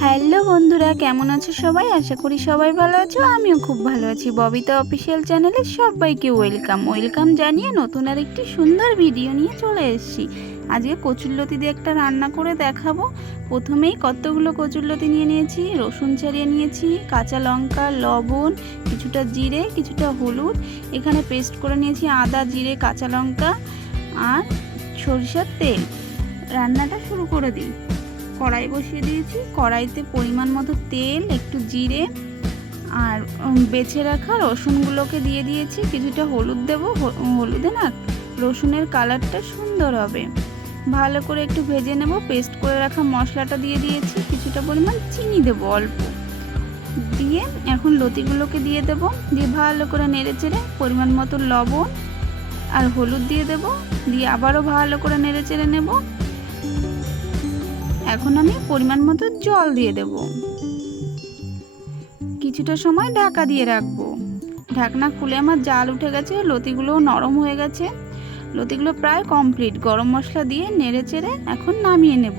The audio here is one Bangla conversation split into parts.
হ্যালো বন্ধুরা, কেমন আছো সবাই? আশা করি সবাই ভালো আছো। আমিও খুব ভালো আছি। ববিতা অফিসিয়াল চ্যানেলে সবাইকে ওয়েলকাম জানিয়ে নতুন আর একটি সুন্দর ভিডিও নিয়ে চলে এসেছি। আজকে কচুরলতি দিয়ে একটা রান্না করে দেখাবো। প্রথমেই কতগুলো কচুরলতি নিয়ে নিয়েছি, রসুন ছাড়িয়ে নিয়েছি, কাঁচা লঙ্কা, লবণ, কিছুটা জিরে, কিছুটা হলুদ, এখানে পেস্ট করে নিয়েছি আদা, জিরে, কাঁচা লঙ্কা আর সরিষার তেল। রান্নাটা শুরু করে দিই। কড়াই বসিয়ে দিয়েছি, কড়াইতে পরিমাণ মতো তেল, একটু জিরে আর বেছে রাখা রসুনগুলোকে দিয়ে দিয়েছি। কিছুটা হলুদ দেবো, হলুদে না রসুনের কালারটা সুন্দর হবে। ভালো করে একটু ভেজে নেব। পেস্ট করে রাখা মশলাটা দিয়ে দিয়েছি, কিছুটা পরিমাণ চিনি দেবো অল্প, দিয়ে এখন লতিগুলোকে দিয়ে দেবো, দিয়ে ভালো করে নেড়ে চেড়ে পরিমাণ মতো লবণ আর হলুদ দিয়ে দেবো, দিয়ে আবারও ভালো করে নেড়ে চেড়ে নেব। এখন আমি পরিমাণ মতো জল দিয়ে দেব, কিছুটা সময় ঢাকা দিয়ে রাখবো। ঢাকনা খুলে আমার জাল উঠে গেছে, লতিগুলোও নরম হয়ে গেছে, লতিগুলো প্রায় কমপ্লিট। গরম মশলা দিয়ে নেড়ে চেড়ে এখন নামিয়ে নেব।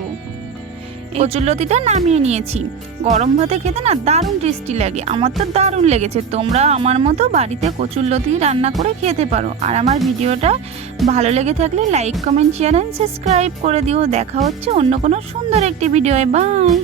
কচুরলতিটা নামিয়ে নিয়েছি। গরম ভাতে খেতে না দারুণ টেস্টি লাগে, আমার তো দারুণ লেগেছে। তোমরা আমার মতো বাড়িতে কচুরলতি রান্না করে খেতে পারো। আর আমার ভিডিওটা ভালো লেগে থাকলে like, comment, share and subscribe করে দিও। দেখা হচ্ছে অন্য কোনো সুন্দর একটি ভিডিওয়। বাই।